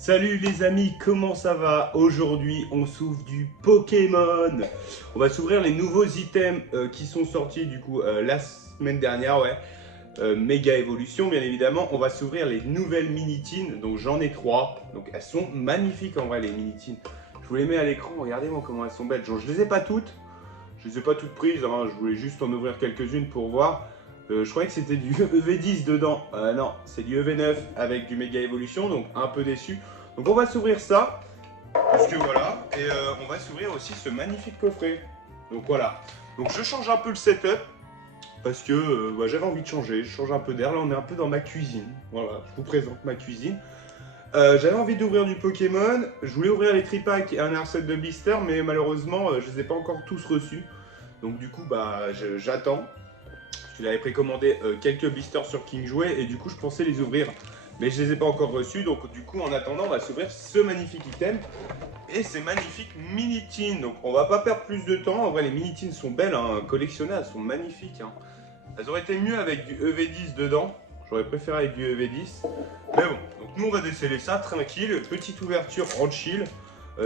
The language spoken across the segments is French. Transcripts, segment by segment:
Salut les amis, comment ça va? Aujourd'hui, on s'ouvre du Pokémon. On va s'ouvrir les nouveaux items qui sont sortis du coup la semaine dernière, ouais. Méga évolution, bien évidemment. On va s'ouvrir les nouvelles mini-tines. Donc j'en ai 3. Donc elles sont magnifiques en vrai les mini-tines. Je vous les mets à l'écran, regardez-moi comment elles sont belles. Genre, je les ai pas toutes. Je les ai pas toutes prises, hein. Je voulais juste en ouvrir quelques-unes pour voir. Je croyais que c'était du EV10 dedans. Non, c'est du EV9 avec du méga évolution, donc un peu déçu. Donc on va s'ouvrir ça, puisque voilà, et on va s'ouvrir aussi ce magnifique coffret. Donc voilà. Donc je change un peu le setup, parce que j'avais envie de changer. Je change un peu d'air. Là, on est un peu dans ma cuisine. Voilà, je vous présente ma cuisine. J'avais envie d'ouvrir du Pokémon. Je voulais ouvrir les tripacks et un airset de blister, mais malheureusement, je les ai pas encore tous reçus. Donc du coup, j'attends. Je l'avais précommandé quelques blisters sur King Jouet et du coup je pensais les ouvrir. Mais je les ai pas encore reçus, donc du coup en attendant on va s'ouvrir ce magnifique item et ces magnifiques mini-tines. Donc on va pas perdre plus de temps, en vrai les mini-tines sont belles, hein. Collectionnées, elles sont magnifiques. Hein. Elles auraient été mieux avec du EV10 dedans, j'aurais préféré avec du EV10. Mais bon, donc nous on va déceler ça tranquille, petite ouverture en chill.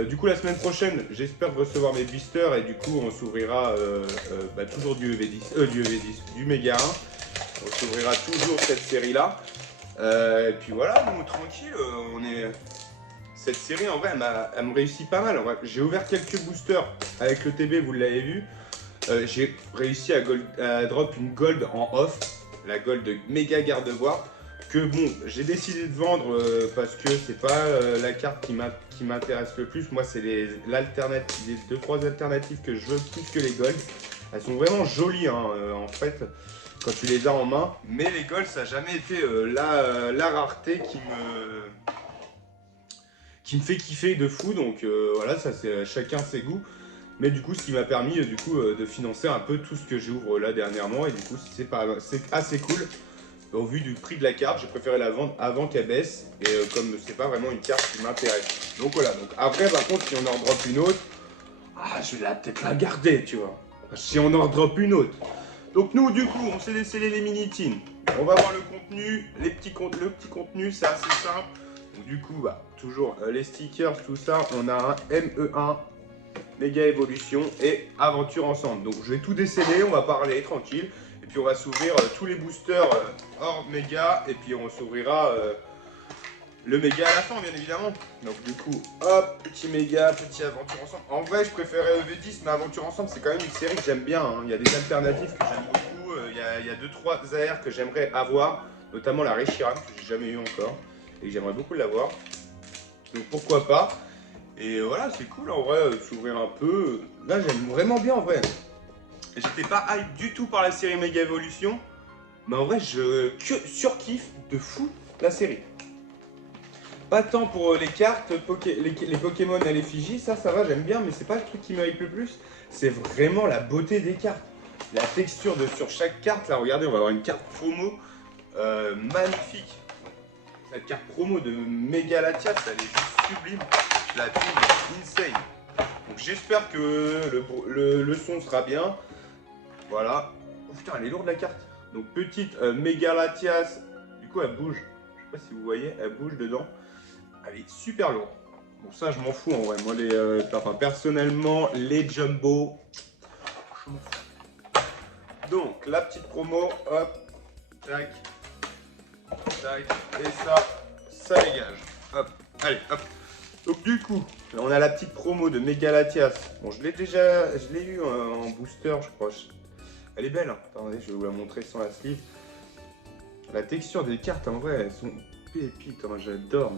Du coup la semaine prochaine j'espère recevoir mes blisters et du coup on s'ouvrira toujours du EV10, du Mega 1. On s'ouvrira toujours cette série là. Et puis voilà, nous tranquille, on est. Cette série en vrai elle me réussit pas mal. J'ai ouvert quelques boosters avec le TB, vous l'avez vu. J'ai réussi à drop une gold en off, la gold méga garde-bois. Que bon, j'ai décidé de vendre parce que c'est pas la carte qui m'intéresse le plus. Moi, c'est les 2-3 alternatives que je veux plus que les golds. Elles sont vraiment jolies hein, en fait quand tu les as en main. Mais les golds, ça n'a jamais été la rareté qui me fait kiffer de fou. Donc voilà, ça c'est chacun ses goûts. Mais du coup, ce qui m'a permis de financer un peu tout ce que j'ouvre là dernièrement. Et du coup, c'est assez cool. Au vu du prix de la carte, j'ai préféré la vendre avant qu'elle baisse. Et comme c'est pas vraiment une carte qui m'intéresse. Donc voilà. Donc après, par contre, si on en drop une autre, je vais peut-être la garder, tu vois. Si on en drop une autre. Donc nous, du coup, on s'est décellé les mini-tines. On va voir le contenu, le petit contenu, c'est assez simple. Donc du coup, toujours les stickers, tout ça. On a un ME1, Méga Évolution et Aventure Ensemble. Donc je vais tout déceler, on va parler tranquille. Et puis on va s'ouvrir tous les boosters hors méga. Et puis on s'ouvrira le méga à la fin, bien évidemment. Donc du coup, hop, petit méga, petit Aventure Ensemble. En vrai, je préférais EV10, mais Aventure Ensemble, c'est quand même une série que j'aime bien. Hein. Il y a des alternatives que j'aime beaucoup. Il y a 2-3 AR que j'aimerais avoir. Notamment la Reshiram, que j'ai jamais eu encore. Et que j'aimerais beaucoup l'avoir. Donc pourquoi pas. Et voilà, c'est cool en vrai, s'ouvrir un peu. Là, j'aime vraiment bien en vrai. J'étais pas hype du tout par la série Méga Evolution, mais en vrai, je surkiffe de fou la série. Pas tant pour les cartes, les Pokémon à l'effigie, ça va, j'aime bien, mais c'est pas le truc qui me hype le plus. C'est vraiment la beauté des cartes. La texture sur chaque carte, là, regardez, on va avoir une carte promo magnifique. Cette carte promo de Méga Latias, elle est juste sublime. Je la trouve insane. Donc j'espère que le son sera bien. Voilà. Oh putain, elle est lourde la carte. Donc petite Méga Latias. Du coup, elle bouge. Je sais pas si vous voyez, elle bouge dedans. Elle est super lourde. Bon, ça, je m'en fous en vrai. Moi, personnellement, les jumbo, je m'en fous. Donc, la petite promo. Hop. Tac. Tac. Et ça dégage. Hop. Allez, hop. Donc du coup, on a la petite promo de Méga Latias. Bon, je l'ai eu en booster, je crois. Elle est belle, hein. Attendez, je vais vous la montrer sans la sleeve. La texture des cartes, en vrai, elles sont pépites, hein. J'adore.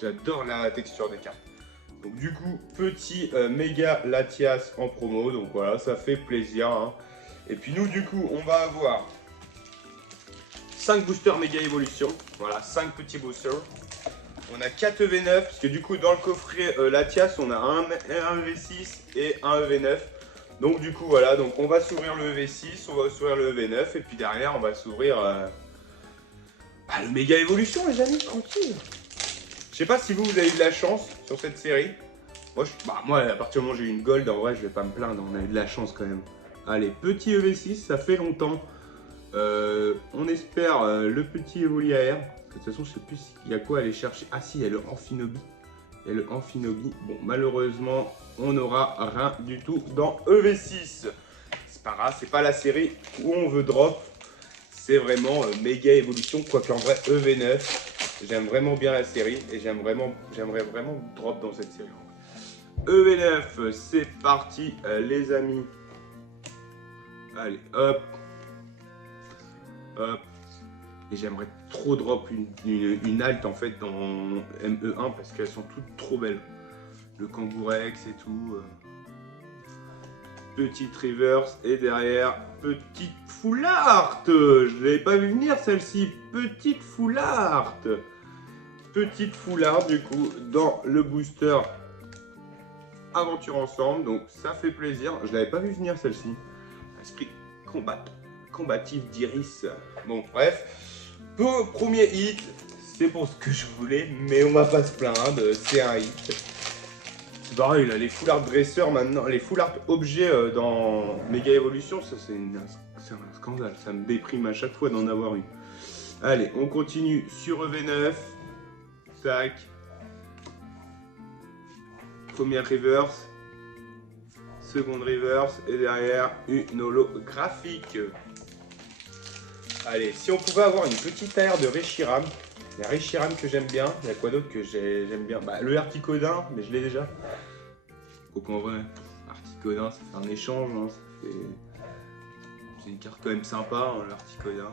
J'adore la texture des cartes. Donc du coup, petit Méga Latias en promo. Donc voilà, ça fait plaisir, hein. Et puis nous, du coup, on va avoir 5 boosters Méga Évolution. Voilà, 5 petits boosters. On a 4 EV9, parce que du coup dans le coffret Latias, on a un EV6 et un EV9. Donc du coup voilà, donc on va s'ouvrir le EV6, on va s'ouvrir le EV9, et puis derrière on va s'ouvrir le Méga Évolution les amis, tranquille. Je sais pas si vous avez eu de la chance sur cette série. Moi à partir du moment où j'ai eu une gold, en vrai je vais pas me plaindre, on a eu de la chance quand même. Allez, petit EV6, ça fait longtemps. On espère le petit Evoli AR. toute façon, je sais plus il y a quoi à aller chercher. Ah si, il y a le Amphinobi. Il y a le Amphinobi. Bon, malheureusement, on n'aura rien du tout dans EV6. C'est pas grave, c'est pas la série où on veut drop. C'est vraiment méga évolution. Quoique en vrai, EV9, j'aime vraiment bien la série. Et j'aimerais vraiment drop dans cette série. EV9, c'est parti, les amis. Allez, hop. Hop. Et j'aimerais trop drop une halte en fait dans ME1 parce qu'elles sont toutes trop belles. Le Kangourex et tout. Petite reverse et derrière, petite full art. Je l'avais pas vu venir celle-ci. Petite full art. Petite full art du coup dans le booster Aventure Ensemble. Donc ça fait plaisir. Je l'avais pas vu venir celle-ci. Esprit combatif d'Iris. Bon bref. Premier hit. C'est pour ce que je voulais. Mais on va pas se plaindre. C'est un hit. C'est pareil, là, les full art dresseurs maintenant, les full art objets dans Mega Evolution, ça c'est un scandale, ça me déprime à chaque fois d'en avoir une. Allez, on continue sur EV9. Tac. Première reverse. Seconde reverse. Et derrière, une holographique. Allez, si on pouvait avoir une petite aire de Reshiram. Il y a Reshiram que j'aime bien. Il y a quoi d'autre que j'aime bien? Bah, le Articodin, mais je l'ai déjà. Donc en vrai, Articodin, ça fait un échange. Hein, c'est une carte quand même sympa, hein, l'Articodin.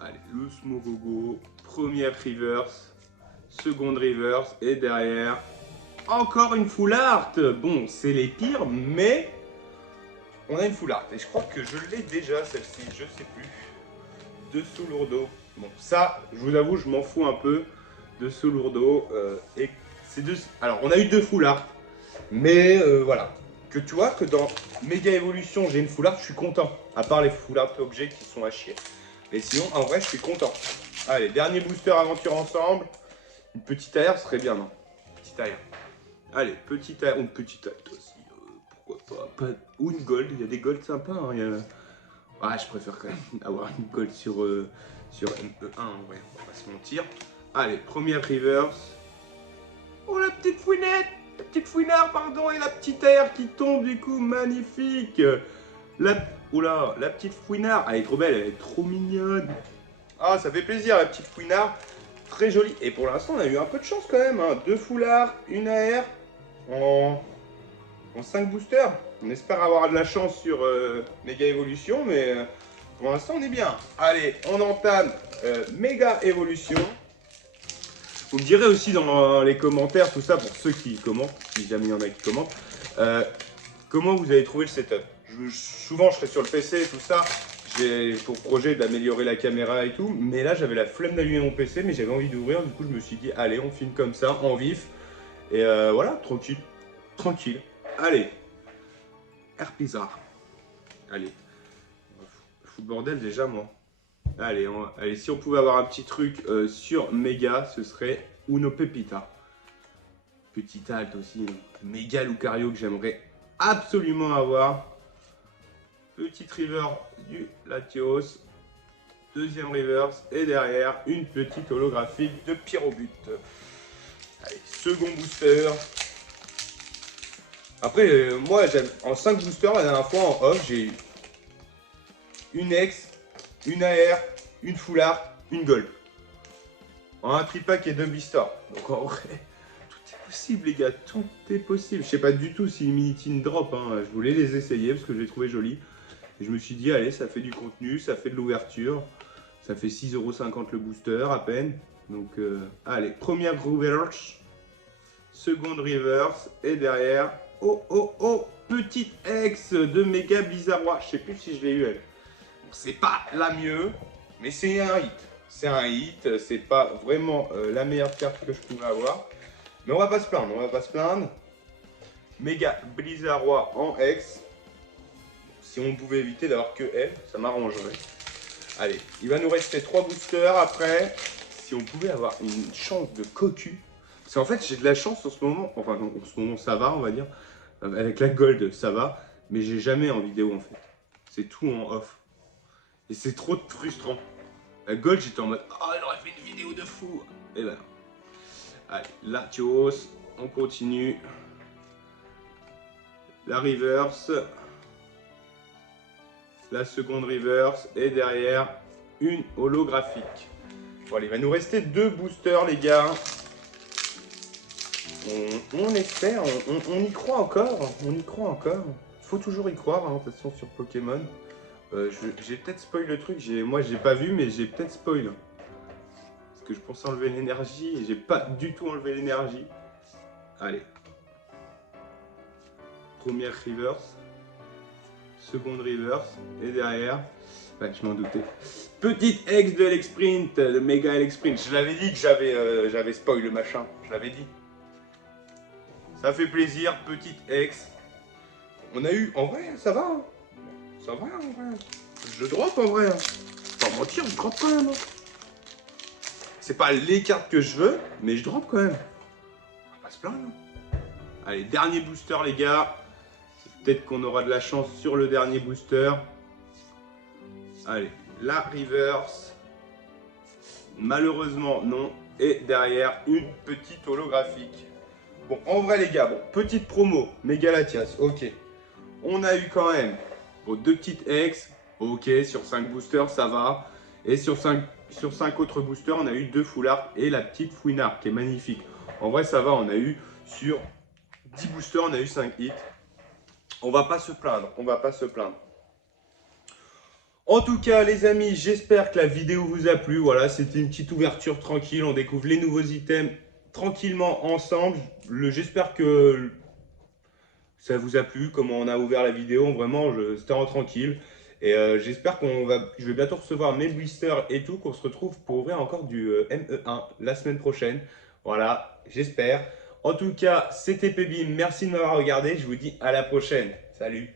Allez, le Smogogo. Première reverse. Seconde reverse. Et derrière, encore une full art. Bon, c'est les pires, mais on a une full art. Et je crois que je l'ai déjà, celle-ci. Je sais plus. De Soulurdo. Bon, ça, je vous avoue, je m'en fous un peu de Soulurdo. Et c'est deux. Alors, on a eu deux full art, mais voilà. Que tu vois que dans Mega Evolution, j'ai une full art, je suis content. À part les full art objets qui sont à chier. Mais sinon, en vrai, je suis content. Allez, dernier booster Aventure Ensemble. Une petite air serait bien, non? Petite air. Allez, petite air. Ou petite air aussi. Pourquoi pas, ou une gold. Il y a des golds sympas. Hein, Ah, je préfère quand même avoir une gold sur ME1, ouais, on va pas se mentir. Allez, première reverse. Oh, la petite fouinette, la petite fouinard, pardon, et la petite air qui tombe du coup, magnifique. Oula, la petite fouinard, elle est trop belle, elle est trop mignonne. Ah, ça fait plaisir, la petite fouinard, très jolie. Et pour l'instant, on a eu un peu de chance quand même, hein. Deux foulards, une AR en 5 boosters. On espère avoir de la chance sur Mega Evolution, mais pour l'instant on est bien. Allez, on entame Mega Evolution. Vous me direz aussi dans les commentaires, tout ça, pour ceux qui commentent, si jamais il y en a qui commentent, comment vous avez trouvé le setup. Souvent je serai sur le PC et tout ça, j'ai pour projet d'améliorer la caméra et tout, mais là j'avais la flemme d'allumer mon PC, mais j'avais envie d'ouvrir, du coup je me suis dit, allez, on filme comme ça, en vif, et voilà, tranquille, tranquille. Allez, Air bizarre. Allez, fous le bordel déjà moi. Allez, allez, si on pouvait avoir un petit truc sur Mega, ce serait Uno Pepita. Petite halte aussi, Mega Lucario que j'aimerais absolument avoir. Petite river du Latios. Deuxième reverse et derrière une petite holographique de Pyrobut. Allez, second booster. Après, moi, en 5 boosters, la dernière fois en off, j'ai eu une X, une AR, une full art, une gold. En un tripack et 2 blisters. Donc en vrai, tout est possible, les gars, tout est possible. Je sais pas du tout si les mini-teens drop, hein. Je voulais les essayer parce que je les trouvais jolis. Et je me suis dit, allez, ça fait du contenu, ça fait de l'ouverture. Ça fait 6,50 € le booster à peine. Donc, allez, première reverse, seconde reverse et derrière. Oh, petite ex de Méga Blizzard. Je sais plus si je l'ai eu elle. C'est pas la mieux, mais c'est un hit. C'est un hit, c'est pas vraiment la meilleure carte que je pouvais avoir. Mais on va pas se plaindre, on va pas se plaindre. Méga Blizzard en ex. Si on pouvait éviter d'avoir que elle, ça m'arrangerait. Allez, il va nous rester 3 boosters après. Si on pouvait avoir une chance de cocu. Parce qu'en fait, j'ai de la chance en ce moment. Enfin, non, en ce moment, ça va, on va dire. Avec la gold, ça va. Mais j'ai jamais en vidéo, en fait. C'est tout en off. Et c'est trop frustrant. La Gold, j'étais en mode ah, elle aurait fait une vidéo de fou. Et ben, allez, Latios, on continue. La reverse. La seconde reverse. Et derrière, une holographique. Bon, allez, il va nous rester 2 boosters, les gars. On espère, on y croit encore. On y croit encore. Il faut toujours y croire, hein, de toute façon, sur Pokémon. J'ai peut-être spoil le truc. Moi, j'ai pas vu, mais j'ai peut-être spoil. Parce que je pensais enlever l'énergie et j'ai pas du tout enlevé l'énergie. Allez. Première reverse. Seconde reverse. Et derrière, ouais, je m'en doutais. Petite ex de l'Exprint, de Mega Sprint. Je l'avais dit que j'avais spoil le machin. Je l'avais dit. Ça fait plaisir, petite ex. On a eu, en vrai, ça va. Hein. Ça va, en vrai. Je drop, en vrai. Hein. Pas mentir, je drop quand même. Hein. C'est pas les cartes que je veux, mais je drop quand même. On va pas se plaindre. Allez, dernier booster, les gars. Peut-être qu'on aura de la chance sur le dernier booster. Allez, la reverse. Malheureusement, non. Et derrière, une petite holographique. Bon, en vrai, les gars, bon, petite promo. Méga Latias, ok. On a eu quand même 2 petites ex. Ok, sur 5 boosters, ça va. Et sur 5 autres boosters, on a eu 2 foulards et la petite fouinard qui est magnifique. En vrai, ça va. On a eu sur 10 boosters, on a eu 5 hits. On va pas se plaindre. On va pas se plaindre. En tout cas, les amis, j'espère que la vidéo vous a plu. Voilà, c'était une petite ouverture tranquille. On découvre les nouveaux items tranquillement ensemble. J'espère que ça vous a plu, comment on a ouvert la vidéo. Vraiment, c'était en tranquille. Et j'espère je vais bientôt recevoir mes blisters et tout, qu'on se retrouve pour ouvrir encore du ME1 la semaine prochaine. Voilà, j'espère. En tout cas, c'était Pebim. Merci de m'avoir regardé. Je vous dis à la prochaine. Salut.